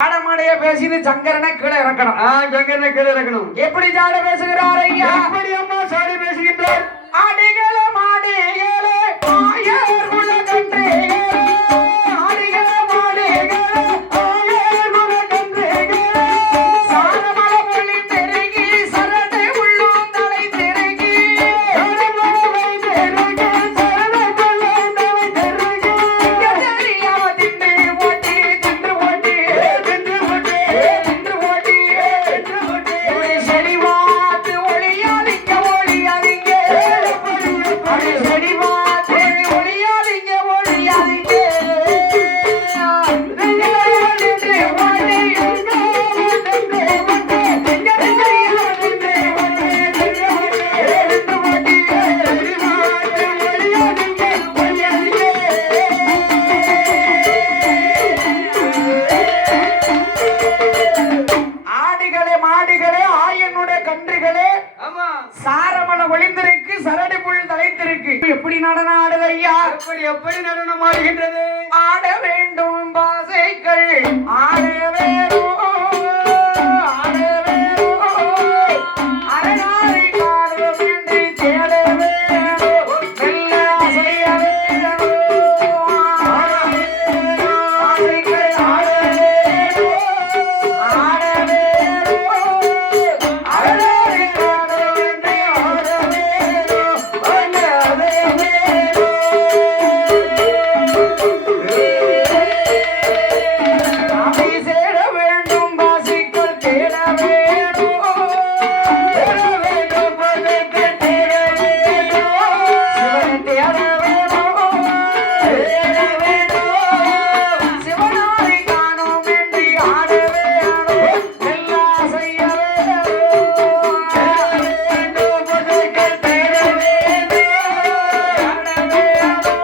ஆடமாடைய பேசிட்டு சங்கரனை கீழே இறக்கணும். சங்கரனை கீழே இறக்கணும். எப்படி ஜாட பேசுகிறார் ஐயா? எப்படி அம்மா சாடி பேசுகின்றார்? ஆடிகளே மாடிகளே ஆயர் குலகன்றே ஆடிகளே மாடிகளே ஆயர் குலகன்றே சாரமல புலி தெருகி சரடை உள்ளம் தலை தெருகி சரமலை தெருகி சரடை உள்ளம் தலை தெருகி தெரியாம தின்று ஓட்டி தின்று ஓட்டி தின்று ஓட்டி தின்று ஓட்டி தின்று ஓட்டி செடி வாத்து ஒளியாலிங்க ஒளியாலிங்க செடி வாத்து ஒளியாலிங்க ஒளியாலிங்க ஆடிகளே மாடிகளே ஆயனுடைய கன்றுகளே ஆமா சாரமல ஒளிந்திருக்கு சரடு புல் தலைத்திருக்கு. எப்படி நடனம் ஆடுது ஐயா? எப்படி எப்படி நடனம் ஆடுகின்றது? ஆட வேண்டும் பாசைகள் ஆட வேணும் ஆட வேணும் அரணாரை காணும் என்று தேட வேணும் மெல்ல அசைய வேணும் ஆசைகள் ஆட வேணும் ஆட வேணும் அரணாரை காணும் என்று ஆட வேணும் ஆட ஆசை சேர வேண்டும் வாசிக்கள் தேட வேணும் தேட வேண்டும் பதத்தை தேட வேணும் சிவன் தேட வேணும் தேட வேணும் சிவனாரை காணோம் என்று ஆட வேணும் எல்லாம் செய்ய வேணும் தேட வேண்டும் பதத்தை தேட வேணும் ஆட வேணும்